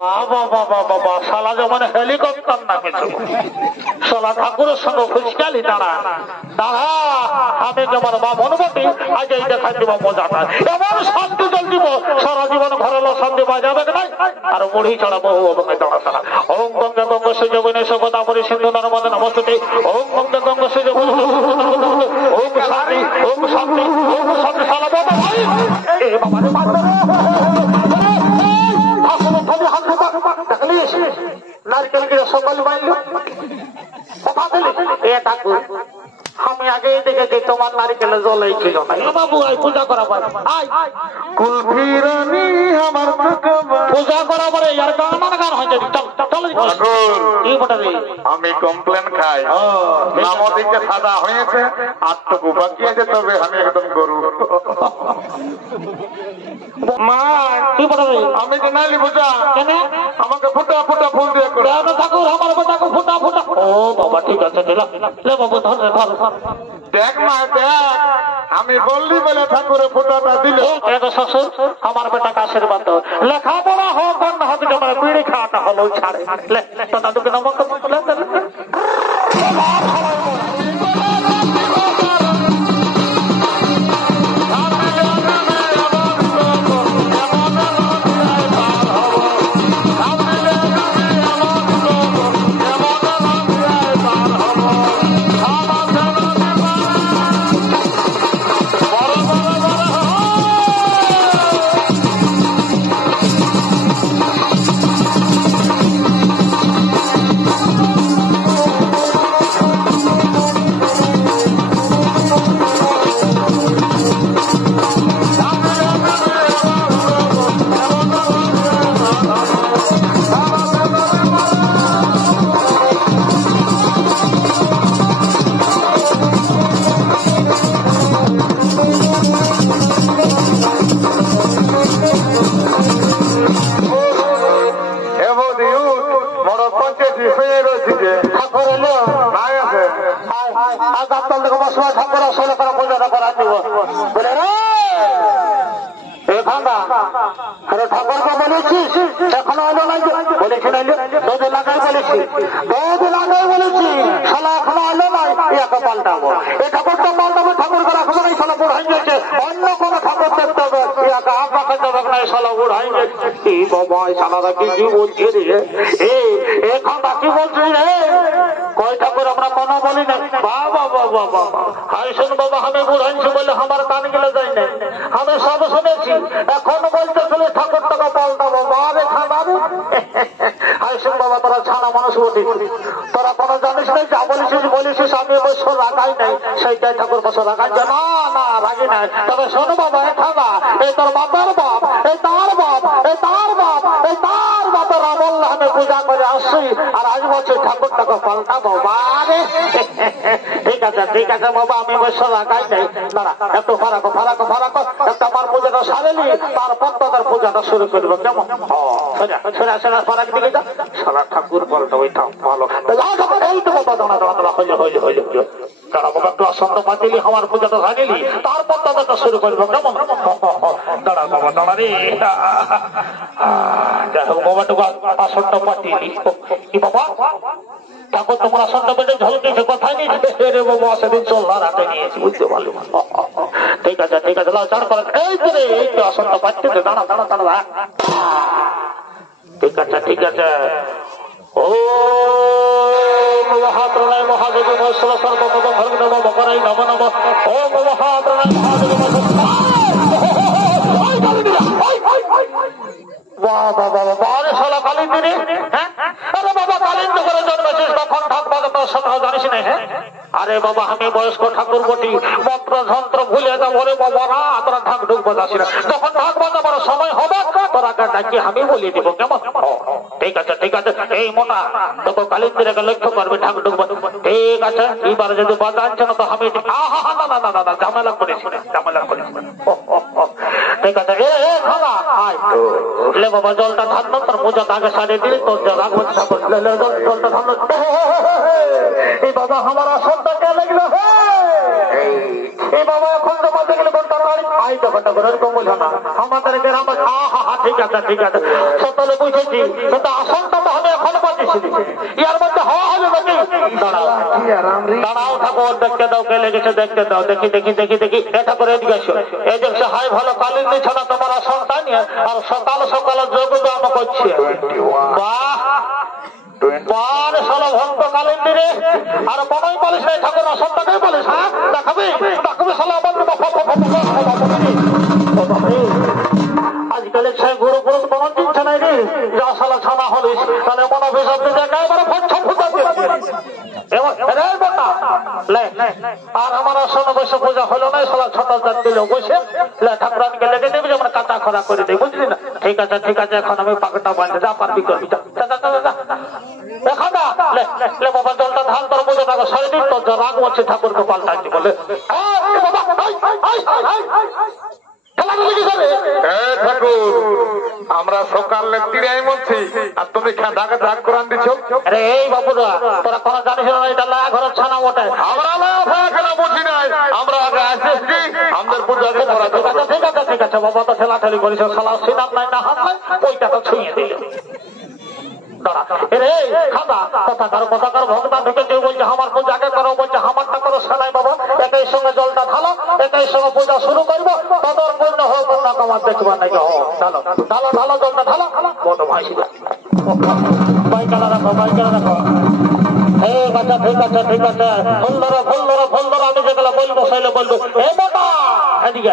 বাবা বাবা বাবা শালা যেমন হেলিকপ্টার না কিছু শালা ঠাকুরের সঙ্গে ফুচকালি দাঁড়া দাঁড়া আমি যেমন বামনবতী আজ এই দেখাই দিব মজাটা এমন শান্তি জল দিব সারা জীবন ঘরে শান্তি বাজাবে নাই আর মুড়ি ছাড়া বহু অবকে দাঁড়া তারা ওম গঙ্গে গঙ্গ সে জবিনে সগদাপরি সিন্ধু নর্মদে নমস্তুতে ওম গঙ্গে গঙ্গ সে ওম শান্তি ওম শান্তি ওম শান্তি শালা বাবা ভাই এ বাবা রে বাবা নারকেল গিয়ে সকাল বাইল আমি আগে দেখেছি তোমার নারকেলে জলেই ছিল না বাবু পূজা করা পারে পূজা করা পারে আর গান গান হয়েছে আমি কমপ্লেন খাই নামদিকে সাদা হয়েছে আটটুকু বাকি আছে তবে আমি একদম গরু মা কি বলবে আমি যে নাইলি পূজা কেন আমাকে ফুটা ফুটা ফুল দিয়ে করে ঠাকুর আমার বেটাকে ফুটা ফুটা ও বাবা ঠিক আছে লে বাবু ধর দেখ মা দেখ আমি বললি বলে ঠাকুরে ফুটাটা দিল শ্বশুর আমার বেটাকে আশীর্বাদ দাও লেখাপড়া হোক না হবে আমার বিড়ি খাওয়াটা হলো ছাড়ে তো দাদুকে নমস্কার ঠাকুর আসলে করা পূজাটা করা দিব বলে আরে ঠাকুরকে বলেছিস এখনো এলো নাই বলেছি নাইলে দুদিন আগে বলেছি শালা এখনো এলো নাই একে পাল্টাবো এই ঠাকুরটা পাল্টাবো ঠাকুরকে রাখবো না শালা বুড়াই গেছে অন্য কোন ঠাকুর দেখতে হবে একে আপনাকে দেবে না শালা বুড়াই গেছে কি বাবা শালারা কি বলছি রে এখন বাকি বলছি রে কয় ঠাকুর আমরা কোনো বলি না বাবা বাবা বাবা হাই শোন বাবা আমি বুড়াইছি বলে আমার কান গেলে যাই না আমি সব শুনেছি এখন বলতেছিল ঠাকুরটাকে পাল্টাবো বাবা খাবারে হাই শোন বাবা তোরা ছানা মানুষ বলি তোরা কোনো জানিস নাই যা বলিস আমি অবশ্য রাখাই নাই সেইটাই ঠাকুর বছর রাখাই না না রাখি নাই তবে শোনো বাবা খাবা এই তোর বাবার বাপ এই তার বাপ এই তার বাপ এই তার বাপের আমল আমি পূজা করে আসছি আর আজ বছর ঠাকুরটাকে পাল্টাবো বারে ঠিক আছে বাবা আমি অবশ্য রাখাই নাই দাঁড়া একটু ফারাকো একটা আমার পূজাটা সারেলি তারপর তোদের পূজাটা শুরু করবো কেমন সোনা ফারাক দিকে যা সারা ঠাকুর বলতো ওইটা ভালো এই তো বাবা দাঁড়া হইলে তারা বাবা একটু আসন্দ পাতিলি আমার পূজাটা সারেলি তারপর তোদেরটা শুরু করবো কেমন দাঁড়া বাবা দাঁড়া রে যাই হোক বাবা টুকু আসন্দ পাতিলি কি বাবা ঠাকুর তোমার আসন্দ পেটে ঝলকেছে কথাই নেই রে বাবা সেদিন চল্লা রাতে নিয়েছি বুঝতে পারলো ঠিক আছে চার করেন এই তো রে এই তো আসন্দ পাচ্ছে দাঁড়া ঠিক আছে ও মহাপ্রণয় মহাদেবী মহেশ্বর সর্বপদ ভর্গ নম মকরাই নম নম ও মহাপ্রণয় মহাদেবী বাবা শালা কালী দিনে হ্যাঁ আরে বাবা কালীন করে জন্মেছিস তখন থাকবা তোর সাথে জানিস না হ্যাঁ আরে বাবা আমি বয়স্ক ঠাকুর বটি মন্ত্র যন্ত্র ভুলে যাবো রে বাবা না তোরা ঢাক ঢুক বাজাসি না যখন ঢাক বাজাবার সময় হবে তোরা ডাকি আমি বলিয়ে দিব কেমন ঠিক আছে এই মোটা তত কালিন্দিরাকে লক্ষ্য করবে ঢাক ঢুক ঠিক আছে এবার যদি বাজাচ্ছে না তো আমি না ঝামেলা করিস ঠিক আছে খালা লে বাবা জলটা ধান্ন তোর পূজা আগে সারিয়ে দিলি তোর রাখবো ঠাকুর জলটা ধান্ন এই বাবা আমার আসনটা কে লাগলো এই বাবা এখন তো বলতে গেলে বলতে বাড়ি আই দেখো এরকম বলছো না আমাদের গ্রামে ঠিক আছে ঠিক আছে সকলে বুঝেছি কিন্তু আসনটা তো আমি এখন পাচ্ছি ইয়ার মধ্যে হওয়া হবে নাকি দাঁড়াও দাঁড়াও ঠাকুর দেখতে দাও কে লেগেছে দেখতে দাও দেখি দেখি দেখি দেখি এটা করে এদিকে এসো এই দেখছো হাই ভালো কালির নিচ্ছে না তোমার আসনটা নিয়ে আর সকাল সকাল যোগদান করছে বাহ ভক্ত কালিন্দিরে আর মনেই বলিস না ঠাকুর আসনটাকে বলিস হ্যাঁ দেখাবি দেখাবি সালা আজকালের সে গুরু গুরু কোনো চিনছে নাই রে যা সালা ছানা হলিস তাহলে মনে অভিশাপ জায়গায় এবারে আর আমার আসনে বসে পূজা হলো না সালা ছোট দিল বসে ঠাকুরানকে লেগে দেবে যেমন কাটা খরা করে দেয় বুঝলি না ঠিক আছে এখন আমি পাকটা বাঁধে যা পারবি করবি বাবা জলটা ধান তোর পুজো টাকা সাড়ে দিন তোর রাগ হচ্ছে ঠাকুরকে পাল্টাচ্ছি বলে আমরা সকালে তিরাই মরছি আর তুমি ঢাকা ঢাক কোরআন দিচ্ছ আরে এই বাবুরা তোরা কোনো জানিস না এটা লা ঘরের ছানা ওঠে আমরা বুঝি নাই আমরা আগে আসছি আমাদের পূজাকে ঠিক আছে বাবা তো ঠেলাঠেলি করিস সালা সিনার নাই না হাত নাই ওইটা তো ছুঁয়ে দিল কথাকার ভক্তা ঢুকে কেউ বলছে আমার পূজাকে করো বলছে আমারটা করো সেলাই বাবা একই সঙ্গে জলটা ঢালো একই সঙ্গে পূজা শুরু করবো তদর পূর্ণ হোক অন্য কামার দেখবার নাকি ঢালো ঢালো ঢালো জলটা ঢালো বড় ভাইসি বাইকালা রাখো ঠিক আছে ফুল ধরো আমি যেগুলো বলবো সেগুলো বলবো হে মোটা এদিকে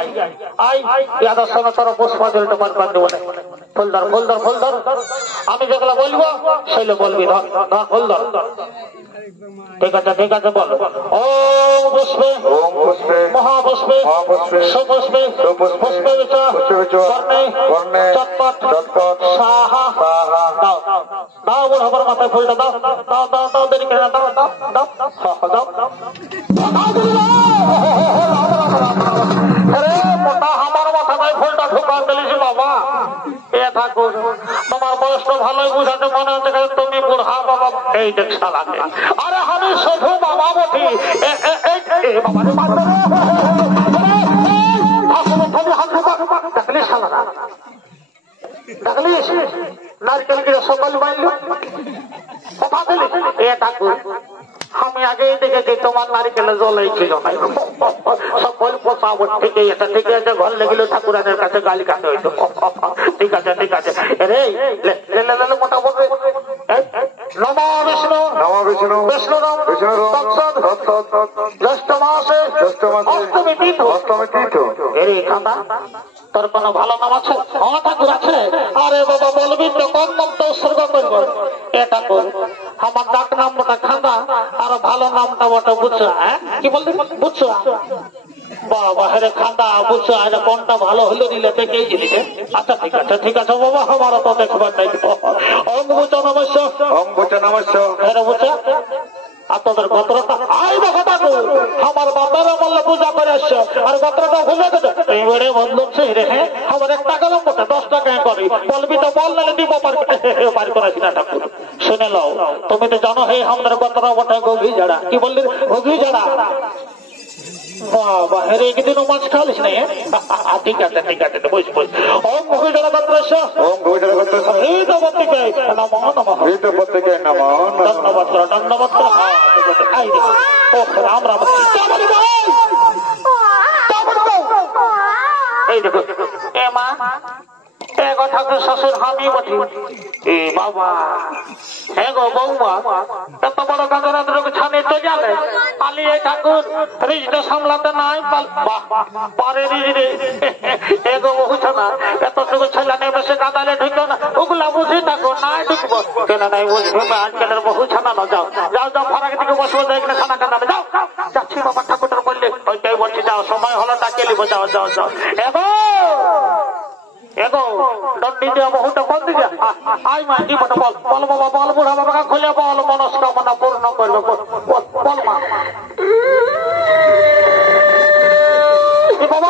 আই ইয়াদের সঙ্গে তোর পুষ্পা জলটা পারবার দেবো না ফুল ধর আমি যেগুলো বলবো সেগুলো বলবি ধর ফুল ধর ঠিক আছে বল ওম পুষ্পে মহাপুষ্পে সুপুষ্পে পুষ্পে কর্ণে চটপট সাহা দাও বড় আমার মাথায় ফুলটা দাও দেরি করে দাও আরে মোটা আমার মাথায় ফুলটা ঢুকা দিলিস বাবা এ ঠাকুর তোমার বয়সটা ভালোই বুঝাতে মনে হচ্ছে তুমি বুড়া বাবা এই দেখ সালাকে আরে আমি শুধু বাবা বটি নারকেল গিয়ে সকল বাইল কথা দিলি এ ঠাকুর আমি আগেই দেখেছি তোমার নারিকেলে জলেই ছিল না সকল পোষাবট থেকে এটা ঠিক আছে ঘর লেগেল ঠাকুরানের কাছে গালি কাটে হইতো ঠিক আছে রে মোটা বলবে তোর কোন ভালো নাম আছে ঠাকুর আছে আরে বাবা বলবি তো কোন নাম তো উৎসর্গ করব এটা কর আমার ডাক নামটা খান্দা আর ভালো নামটা বটে বুঝছো কি বললি বুঝছো বাবা হেরে খান্দা বুঝছো এটা কোনটা ভালো হলো নিলে দেখেই জিনিসে আচ্ছা ঠিক আছে বাবা আমারও তো দেখবার নাই অঙ্গবুচ নমস্য হেরে বুঝছো আর তোদের গোত্রটা আই দেখো ঠাকুর আমার বাবারা বললে পূজা করে আসছো আর গোত্রটা ভুলে গেছে এইবারে বন্ধুছে রে হ্যাঁ আমার 1 টাকা লম্বটা 10 টাকা করে বলবি তো বল নালে দিব পার করাছি না ঠাকুর শুনে লও তুমি তো জানো হে আমাদের গোত্র বটে গভীর ঝাড়া কি বললি গভীর ঝাড়া বাবা হেরে একদিনও মাছ খালিস নাই ঠিক আছে বুঝ ওম গভীর ঝাড়া গোত্র এই তো বত্তিকে নমঃ ধন্যবাদ ও রাম এই দেখো এ মা এ কথা তো শ্বশুর আমি বটি এ বাবা হ্যাঁ গো বৌমা এত বড় গাঁদরাকে ছানে তো যাবে পালিয়ে ঠাকুর রিজটা সামলাতে নাই পারে রিজ রে এগো বুঝছো না এতটুকু ছেলে নেবে সে কাঁদালে ঢুকলো না ওগুলা বুঝি থাকো নাই ঢুকবো কেন নাই বুঝবো আজকালের বহু ছানানো যাও ফারাক দিকে বসবো দেখলে ছানা কান্দাবে যাও যাচ্ছি বাবা ঠাকুরটার বললে ওইটাই বলছি যাও সময় হলো তাকে লিবো যাও এগো দণ্ডি দেওয়া বহুটা বল দিকে আই মা কি বল বাবা বল বুড়া বাবাকে খুলে বল মনস্কামনা পূর্ণ করবে বল মা বাবা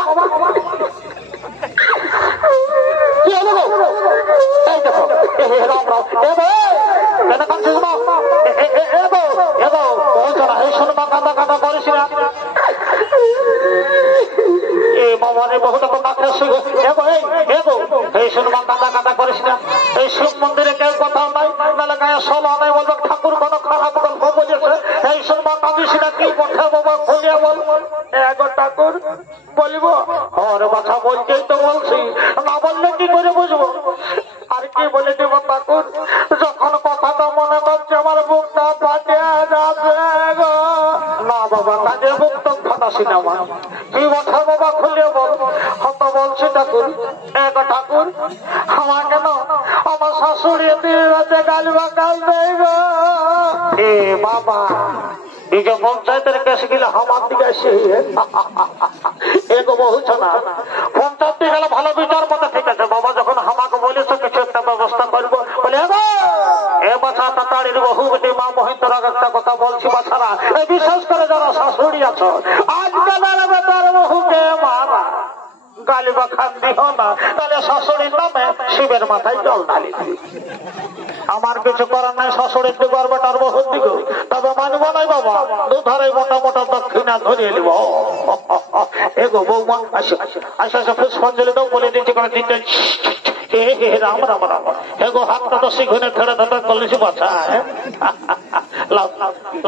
কি হলো এই দেখো রাম কেন কাঁদছিস মা এগো বলছো না এই শোনো কাঁদা করিস না এ বাবা মানে বহুত মাথা শিখো এগো এগো এই শুনবা কাদা কাদা করিস না এই শিব মন্দিরে কেউ কোথাও নাই নাহলে গায়ে সলা নাই বলবো ঠাকুর কোনো খারাপ গল্প বলেছে এই শুনবা কাঁদিস না কি কথা বাবা খুলে বল এগো ঠাকুর বলবো ওরে কথা বলতেই তো বলছি না বললে কি করে বুঝবো আর কি বলে দেব ঠাকুর যখন কথাটা মনে করছে আমার বুকটা ফাটে যাবে গো না বাবা কাজে বুক তো ফাটাসি না আমার কি কথা বাবা খুলে বল হত বলছি ঠাকুর এক ঠাকুর আমার কেন আমার শাশুড়ি দিয়ে রাতে গালি বা গাল দেয় গো এ বাবা এই যে পঞ্চায়েতের কেস গেলে আমার দিকে আসে এগো বহুছ না পঞ্চায়েত গেলে ভালো বিচার মতো ঠিক আছে বাবা যখন আমাকে বলেছে কিছু একটা ব্যবস্থা করবো বলে এ বাছা তাড়াতাড়ির বহু বেটি মা মহেন্দ্র একটা কথা বলছি বাছারা বিশেষ করে যারা শাশুড়ি আছো আজকাল বেটার বহুকে মারা গালি বা খান দিও না তাহলে শাশুড়ির নামে শিবের মাথায় জল ঢালি আমার কিছু করার নাই শাশুড়ির দিকে আর বেটার বহুর দিকে তবে মানব নাই বাবা দুধারে মোটা মোটা দক্ষিণা ধরিয়ে নিব এগো বৌমা আসো আসো আসো পুষ্পাঞ্জলি দাও বলে দিচ্ছি কোনো তিনটে রাম রাম রাম এগো হাতটা তো শিখনে ধরে ধরে করলেছি বাচ্চা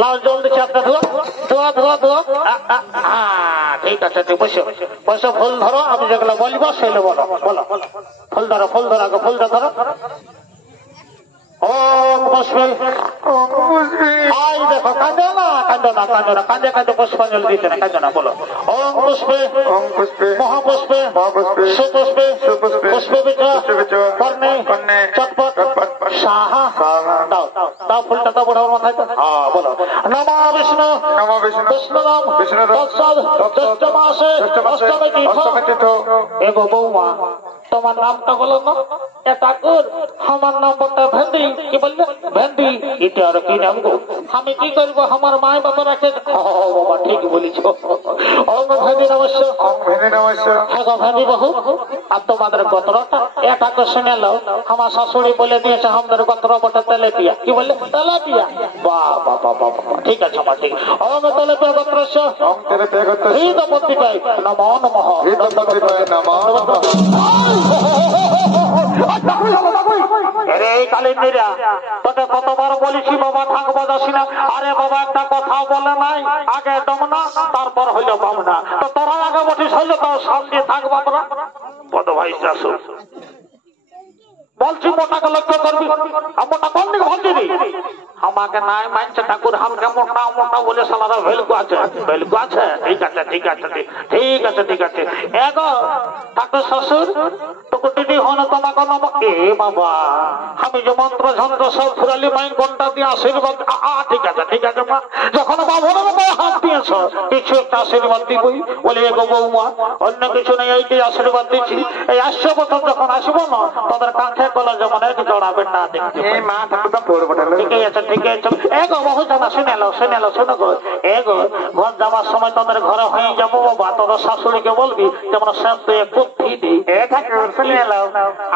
লাল জল দিচ্ছি আপনার ধোয়া ধোয়া ধোয়া ধোয়া ঠিক আছে ঠিক বসো বসো ফুল ধরো আমি যেগুলো বলবো সেগুলো বলো বলো ফুল ধরো আগে ফুলটা ধরো ওম পুষ্পে আই দেখো কাঁদো না কাঁদে কাঁদে পুষ্পাঞ্জলি দিতে না কাঁদো না বলো ওম পুষ্পে মহাপুষ্পে সুপুষ্পে পুষ্পে বিচ কর্ণে চটপট সাহা দাও দাও ফুলটা দাও বড় মাথায় তো বলো নমো বিষ্ণু বিষ্ণু নাম জ্যৈষ্ঠ মাসে অষ্টমী তিথি এগো বৌমা তোমার নামটা বলো না এ ঠাকুর আমার নামটা ভেন্দি কি বললে ভেন্দি এটা আর কি নাম গো আমি কি করবো আমার মায় বাবা রাখে বাবা ঠিক বলেছ অঙ্গ ভেন্দি নমস্য হ্যাঁ গো ভেন্দি বহু আর তোমাদের গোত্রটা এ ঠাকুর শুনে লো আমার শাশুড়ি বলে দিয়েছে আমাদের গোত্র বটে তেলেপিয়া কি বললে তেলেপিয়া বাবা বাবা ঠিক আছে আমার ঠিক অঙ্গ তেলেপিয়া গোত্রস্য হৃদপত্রিকায় নমো নমঃ তোকে কতবার বলেছি বাবা ঠাক বাজাসি না আরে বাবা একটা কথা বলে নাই আগে দমনা তারপর হইলো বামনা তো তোরা আগে বটিস হইলো তো সামনে থাক বাবরা পদ ভাই শাশু বলছি মোটাকে লক্ষ্য করবি মোটা কোন দিকে বলছি আমাকে নাই মানছে ঠাকুর আমাকে মোটা মোটা বলে সালারা ভেলকু আছে ঠিক আছে ঠিক আছে ঠিক আছে ঠিক আছে এগো ঠাকুর শ্বশুর তোকে দিদি হন তোমাকে নম এ বাবা আমি যে মন্ত্র যন্ত্র সব ফুরালি মাইন ঘন্টা দিয়ে আশীর্বাদ ঠিক আছে মা যখন বাবনের গায়ে হাত দিয়েছ কিছু একটা আশীর্বাদ দিবই বলে এগো বৌমা অন্য কিছু নেই এইটাই আশীর্বাদ দিচ্ছি এই 800 বছর যখন আসবো না তাদের কাঁখে কলা যেমন এক জড়াবে না দেখতে মা ঠাকুরটা পড়বো ঠিক আছে এগো বহু জানা শুনে এলো শোনো গো এগো ঘর যাওয়ার সময় তোদের ঘরে হয়ে যাবো বাবা তোর শাশুড়িকে বলবি যেমন শ্যাম তুই বুদ্ধি দি এ ঠাকুর শুনে এলো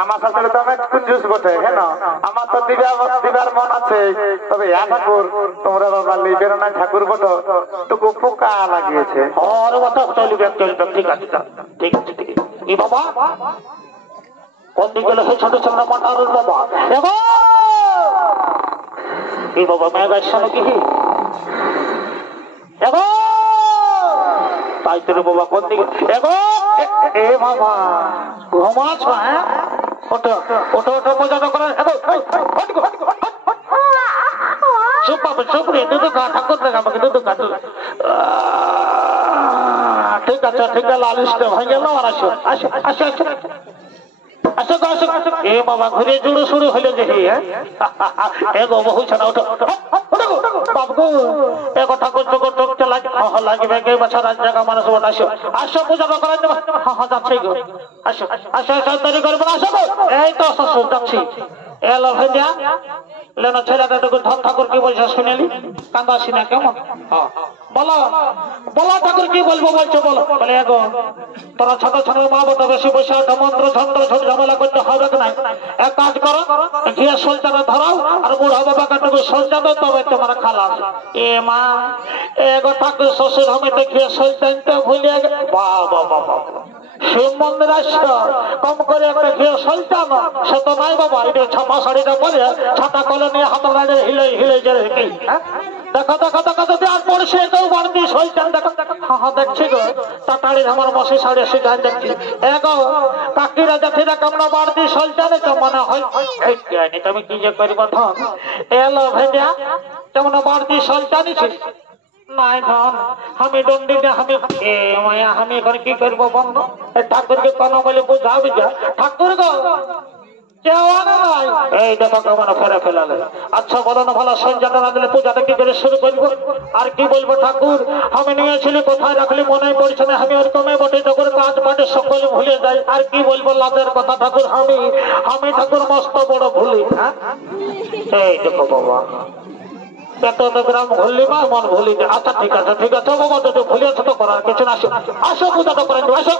আমার শাশুড়ি তো অনেক কুঞ্জুস বটে হ্যাঁ না আমার তো দিবার মন আছে তবে ঠাকুর তোমরা বাবা লিবের না ঠাকুর বটো তোকে পোকা লাগিয়েছে ওর কথা চলবে ঠিক আছে কি বাবা কোন দিকে গেলে ছোট ছোট মাথার বাবা এই বাবা মেয়ের সামনে কি তাই তোর বাবা কোন দিকে এ বাবা ঘুমাছ হ্যাঁ ওটা মজা করে চুপ পাবে চুপ রে দুটো ঠাকুর দেখ আমাকে দুটো কাটু ঠিক আছে লালিশ হয়ে গেল আর আসো এ বাবা ঘুরে জুড়ো শুরু হইলো যে এগো বহু ছাড়া ওঠো বাবু এ কথা করতে করতে লাগবে গে বছর আজ জায়গা মানুষ বল আসো পূজা করার জন্য যাচ্ছি গো আসো দেরি করবো না আসো এই তো শ্বশুর যাচ্ছি এলো ভেজা লেনো ছেলেটা ধর ঠাকুর কি বলছে শুনেলি কান্দাসি না কেমন বলো ঠাকুর কি বলবো বলছো বলো বলে এগো তোরা ছোট ছোট মা বতো বেশি বসে মন্ত্র যন্ত্র ছোট ঝামেলা করতে হবে না এক কাজ করো ঘিয়ে সলচাটা ধরাও আর বুড়া বাবাকে সলচাবে তবে তোমার খালাস এ মা এগো ঠাকুর শ্বশুর আমি তো ঘিয়ে সলচানতে ভুলে বাবা শিব মন্দির আসছ কম করে একটা গিয়ে সলতাম সে তো নাই বাবা, এটা ছাপা শাড়িটা পরে ছাতা কলে নিয়ে হাত গাড়ি হিলে হিলে যে দেখো দেখো দেখো যদি আর পড়ছে কেউ বাড়তি সলতাম দেখো হ্যাঁ দেখছি গো তাড়াতাড়ি আমার বসে শাড়ি শিখান দেখছি এগো কাকিরা জাতিরা কেমন বাড়তি সলতানে তো মনে হয় তুমি কি যে করিব ধন এলো ভেজা কেমন বাড়তি সলতানিছি নাই ধন আমি দণ্ডি আমি এখন কি করবো বন্ধ ঠাকুরকে কোনো বলে বুঝাবি যা ঠাকুর গো এই দেখো মানে ফেরে ফেলালে আচ্ছা বলো না ভালো সঞ্জাটা না দিলে পূজাটা কি করে শুরু করবো আর কি বলবো ঠাকুর আমি নিয়েছিলি কোথায় রাখলি মনে পড়ছে না আমি ওরকমই বটে যখন কাজ পাটে সকলে ভুলে যাই আর কি বলবো লাভের কথা ঠাকুর আমি ঠাকুর মস্ত বড় ভুলি হ্যাঁ এই দেখো বাবা এত গ্রাম ভুললি মা মন ভুলি আচ্ছা ঠিক আছে বাবা যদি ভুলিয়েছ তো করার কিছু না আসো পূজাটা করেন আসো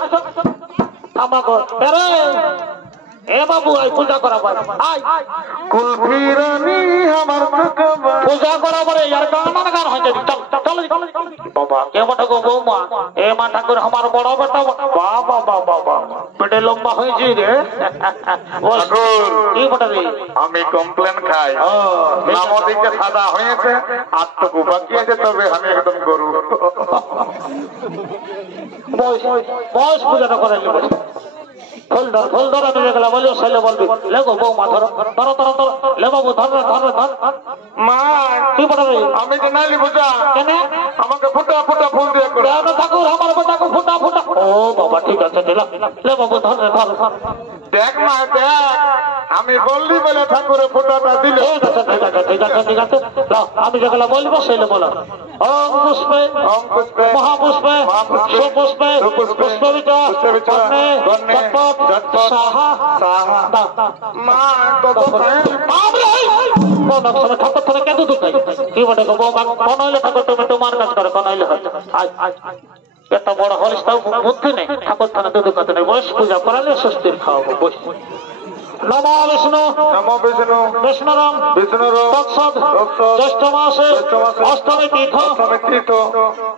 আমাকে এ বাবু পূজা করাবার পূজা করাবার ইয়ার গান গান হয়েছে বাবা কে বটে গো বৌমা এ মা ঠাকুর আমার বড় বেটা বাবা বাবা পেটে লম্বা হয়েছি রে কি বটে রে আমি কমপ্লেন খাই নামদিকে সাদা হয়েছে আটটুকু বাকি আছে তবে আমি একদম গরু বয়স পূজাটা করাইলে ফুল ধর আমি দেখলাম বলি ছেলে বলবি লেগো বৌমা ধরো ধরো ধরো ধরো লে বাবু ধর মা কি বলবি আমি যে নাইলি বুঝা কেন আমাকে ফুটা ফুটা ফুল দিয়ে করে ঠাকুর আমার বেটাকে ফুটা ফুটা ও বাবা ঠিক আছে লে বাবু ধর দেখ মা দেখ আমি বললি বলে ঠাকুরের ফোটাটা দিলে ঠিক আছে আমি যেগুলো বলবো সেগুলো বলো ওম পুষ্পে মহাপুষ্পে সুপুষ্পে পুষ্পবিচা ঠাকুর থেকে কেন দুঃখ কি বটে কোন হইলে ঠাকুর তুমি তোমার কাজ করে কোন হইলে এত বড় হলিস তাও বুদ্ধি নেই ঠাকুর থানা দুধ কথা নেই বয়স পূজা করালে সুস্থির খাওয়াবো বস নমো বিষ্ণু বিষ্ণুরাম তৎসৎ জ্যৈষ্ঠ মাসে অষ্টমী তীর্থ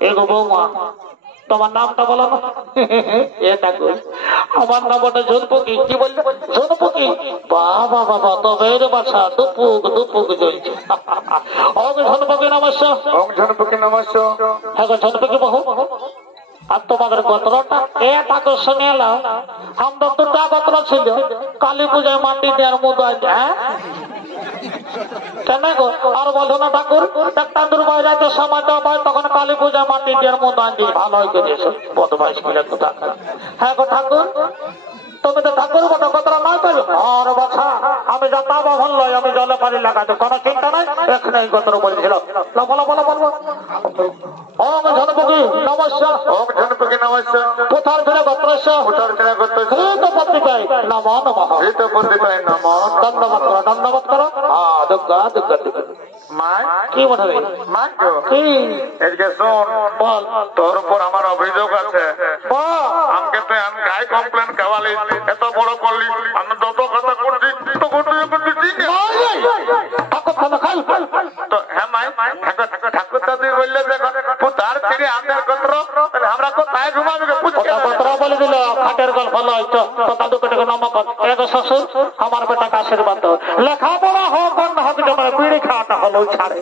এগো বৌমা তোমার নামটা বলো না আমার নাম ওটা ঝুনপুকি কি বললে ঝুনপুকি বাবা বাবা তবে রে বাছা দুপুক জ্বলছে ঝুনপুকি নমস্য হ্যাঁ ঝুনপুকি বহু আর তোমাদের গোত্রটা এটাকে শুনে এলাম আমাদের দুটা গোত্র ছিল কালী পূজায় মাটি দেওয়ার মতো আছে হ্যাঁ কেন গো আর বলছো না ঠাকুর একটা দুর্বাই যাতে সময় দেওয়া হয় তখন কালী পূজায় মাটি দেওয়ার মতো আনছি ভালো হয়ে গেছে বদমাইশ মিলে কোথা হ্যাঁ গো ঠাকুর তুমি তো ঠাকুর মতো কথা নয় পারো আর বাছা আমি যাতা বাহন লয় আমি জলে পারি লাগাতে কোনো চিন্তা নাই এখানে এই গোত্র বলছিল বলো ওম ঝনপুকি নমস্য পুথার ফিরে গোত্রস্য পত্রিকায় নমো নমঃ দণ্ডবোধ করো দুর্গা কি বলে কি এদিকে শোন বল তোর উপর আমার অভিযোগ আছে আমাকে তো আমি গায়ে কমপ্লেন খাওয়ালি এত বড় করলি আমি যত কথা করছি তো তো হ্যাঁ মাই ঠাকুর দাদি বললে দেখো তার ছেড়ে আমাদের গোত্র আমরা কোথায় ঘুমাবি গোত্র বলে দিল খাটের গল্প লয় তো দাদু কেটে নমক এক শ্বশুর আমার বেটাকে আশীর্বাদ লেখাপড়া হোক না হোক যেমন বিড়ি খাওয়াটা হলো ছাড়ে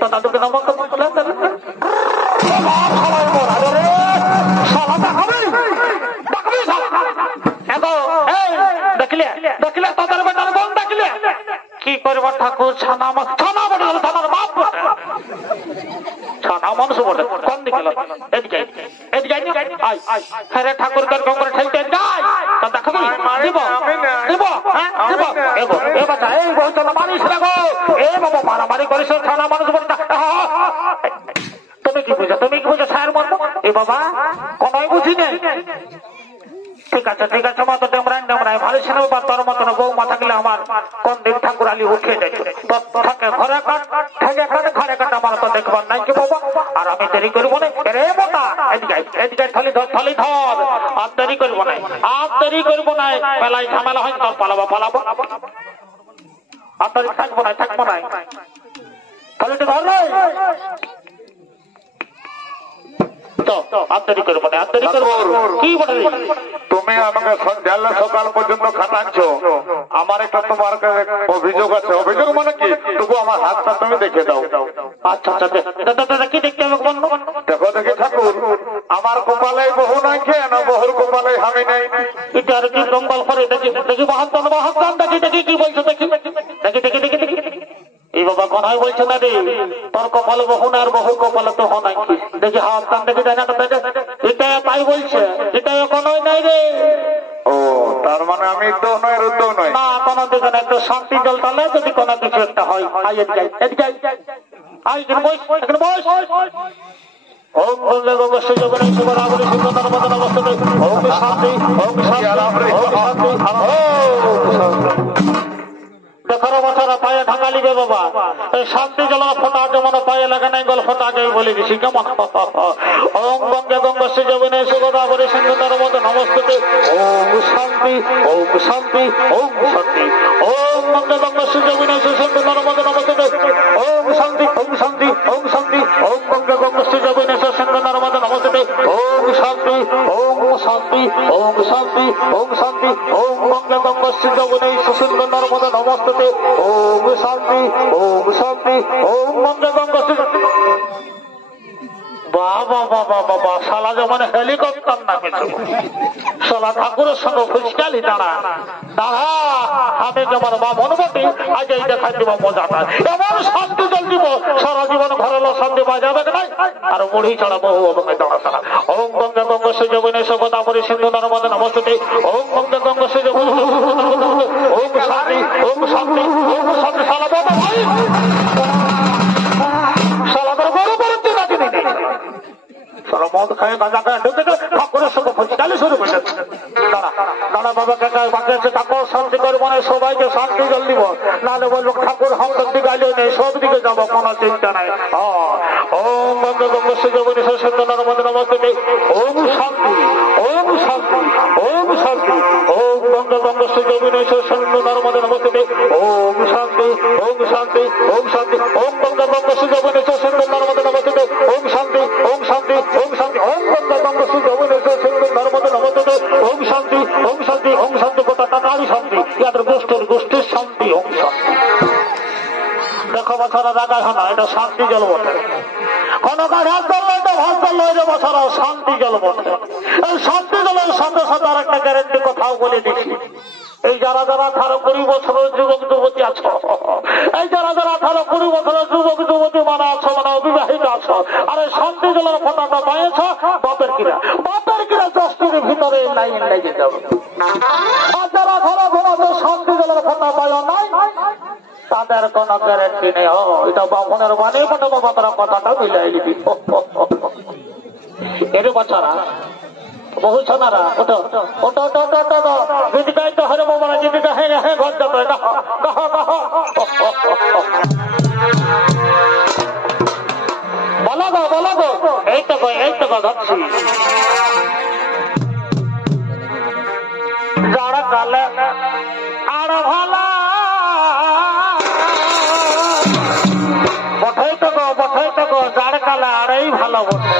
তো দাদুকে নমক দেখলে তাদের বেটার বোন দেখলে কি করব ঠাকুর ছানা বটে ছানার বাপ বটে ছানা মানুষ বটে কোন দিকে এদিকে হ্যাঁ ঠাকুর করে ঠেলতে যাই তা দেখাবি দিব এ বাচ্চা এই বলতো না মানিস রাখো এ বাবা মারামারি করিস ছানা মানুষ বটে তুমি কি বুঝো সার মতো এ বাবা কোনই বুঝি নেই ঠিক আছে মা তো ডেমরাই ভালো ছিল বা তোর মতন বৌমা থাকলে আমার কোন দিন ঠাকুর আলী উঠে যায় থাকে ঘরে ঘরে কাট আমার তো দেখবার নাই কি বাবা আর আমি দেরি করবো না রে মোটা এদিকে থলি ধর আর দেরি করবো না মেলায় ঝামেলা হয় তোর পালাবো আর দেরি থাকবো না থলিটা ধর তো আর দেরি করবো না, আর দেরি করবো কি বলে? তুমি আমাকে সন্ধ্যালে সকাল পর্যন্ত খাটাচ্ছ, আমার একটা তোমার অভিযোগ আছে। অভিযোগ মানে কি? তবু আমার হাতটা তুমি দেখে দাও। আচ্ছা আচ্ছা কি দেখতে হবে বন্ধু? দেখো দেখি ঠাকুর, আমার কপালে বহু নাই খেয়ে না, বহুর কপালে আমি নাই। এটা আর কি জঙ্গল করে? দেখি দেখি মহাত্মান মহাত্মান, দেখি দেখি কি বলছো, দেখি দেখি দেখি দেখি দেখি। এই বাবা কোনায় বলছে না রে, তোর কপালে বহু না আর বহুর কপালে তো হয় নাই। দেখি হাত কান দেখি জানা এটা তাই বলছে, এটা কোনোই নাই রে। ও তার মানে আমি তো নয়, রুদ্ধ নয় না, কোনো দিকে না। একটু শান্তি জল তাহলে যদি কোনো কিছু একটা হয়। ওম গঙ্গা গঙ্গা সুযোগনে শুভরাবরি সুন্দর মদন অবস্থিত। ওম শান্তি ওম শান্তি ওম শান্তি। দেখারো বছর পায়ে ঢাকা লিবে বাবা, এই শান্তি জলের ফোঁটা যেমন পায়ে লাগে নাই, গল ফোঁটা আগে বলে দিছি কেমন? ওম গঙ্গা গঙ্গা সুযোগনে শুভরাবরি সুন্দর মদন অবস্থিত। ওম শান্তি ওম শান্তি ওম শান্তি। ওম গঙ্গা গঙ্গা সুযোগনে সুন্দর মদন অবস্থিত। ওম শান্তি ওম শান্তি ওম শান্তি। ওম গঙ্গা গঙ্গা সুযোগনে সুন্দর মদন অবস্থিত। ওম শান্তি ওম শান্তি ওম শান্তি ওম শান্তি। ওম গঙ্গা গঙ্গা সুযোগনে সুন্দর মদন অবস্থিত। ওম শান্তি ওম শান্তি ওম গঙ্গা গঙ্গা। বাবা বাবা বাবা, শালা যেমন হেলিকপ্টার না কিছু, শালা ঠাকুরের সঙ্গে ফুসকালি দাঁড়া দাঁড়া। আমি যেমন বামন বটি, আজ এই দেখাই দিব মজাটা। এমন শান্তি জল দিব, সারা জীবন ঘরে শান্তি বাজাবে নাই, আর মুড়ি ছাড়া বহু অবকে দাঁড়া ছাড়া। ওম গঙ্গা গঙ্গা সুযোগনে সগদাপরি সিন্ধু নর্মদা নমস্তে। ওম গঙ্গা গঙ্গা সুযোগনে ওম শান্তি ওম শান্তি ওম শান্তি। শালা বাবা ভাই, শালাদের বড় বড় রাজি নেই, মদ খায় গাঁজা খায় ঢুকে ঠাকুরের সঙ্গে ফুচকালি শুরু করে দাঁড়া দাঁড়া। বাবা কাকা বাকি আছে, ঠাকুর শান্তি করবো না, সবাইকে শান্তি জল দিব, নাহলে বলবো ঠাকুর হামদের দিকে আইলেও নেই, সব দিকে যাবো, কোনো চিন্তা নাই। ওম গঙ্গা গঙ্গা সুযোগনে সুন্দর নর্মদা নমস্তে। ওম শান্তি ওম শান্তি ওম শান্তি। ওম গঙ্গা গঙ্গা সুযোগনে সুন্দর নর্মদা নমস্তে। ওম শান্তি ওম শান্তি ওম শান্তি। ওম গঙ্গা গঙ্গা সুযোগনে সুন্দর নর্মদা নমস্তে। ওম শান্তি ওম শান্তি ওম শান্তি। ওম গঙ্গা গঙ্গা সুযোগনে সুন্দর নর্মদা নমস্তে। ওম শান্তি ওম শান্তি ওম শান্তি। গোটা টাকারই শান্তি, ইয়াদের গোষ্ঠীর গোষ্ঠীর শান্তি। ওম শান্তি। দেখো বছরা রাগা হয় না, এটা শান্তি জল বটে। কোন গাছ ধরলো এটা ভাত ধরলো, এটা বছরা শান্তি জল বটে। এই শান্তি জলের সাথে সাথে আর একটা গ্যারেন্টি কথাও বলে দিচ্ছি। এই যারা যারা 18-20 বছরের যুবক যুবতী আছো, এই যারা যারা 18-20 বছরের যুবক যুবতী মানে আছো, মানে অবিবাহিত আছো, আর এই শান্তি জলের ফোঁটাটা পাইছ বাপের কিনা দশটির ভিতরে লাইন লেগে যাবে। আর যারা ধরো ধরো শান্তি জলের ফোঁটা পায় নাই, তাদের কোন গ্যারেন্টি নেই। এটা বামনের মানে বাবা তোরা কথাটা মিলাই দিবি। এর বাচ্চারা বহু ছানারা ওটো ওটো ওটো ওটো ওটো জীবিকায় তো হরে বাবা জীবিকা হ্যাঁ হ্যাঁ ঘর যাবে বলো গো এই তো ধরছি। যারা কালে আর ভালা বঠাই তো গো যার কালে আরই ভালো বটে।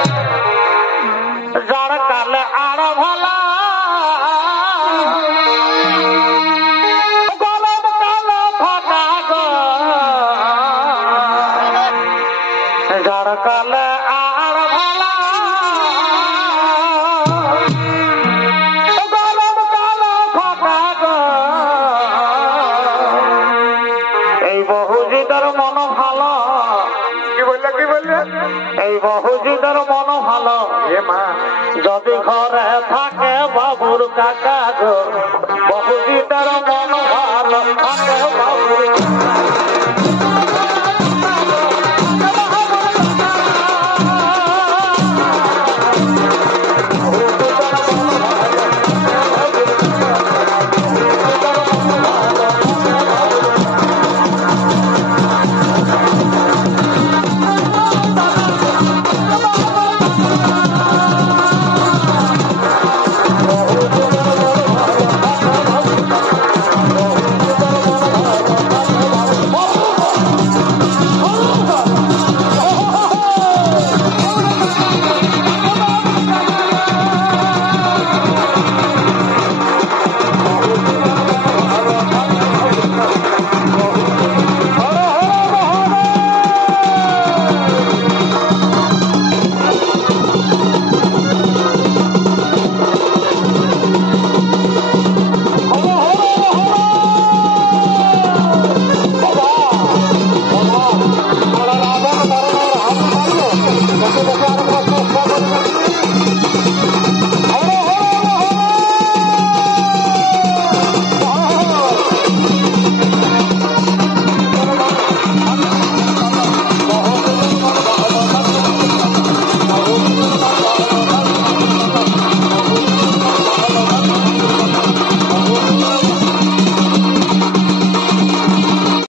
যার কালে আর ভালা গলম কালো ফাটা গো, যার কালে আর ভালা গলম কালো ফাটা গো। এই বহুজিদের মন ভালো, কি বললে এই বহুজিদের মন ভালো। যদি ঘরে থাকে বাবুর কাকা গো, বহুজিদের মন ভালো থাকে বাবুর কাকা।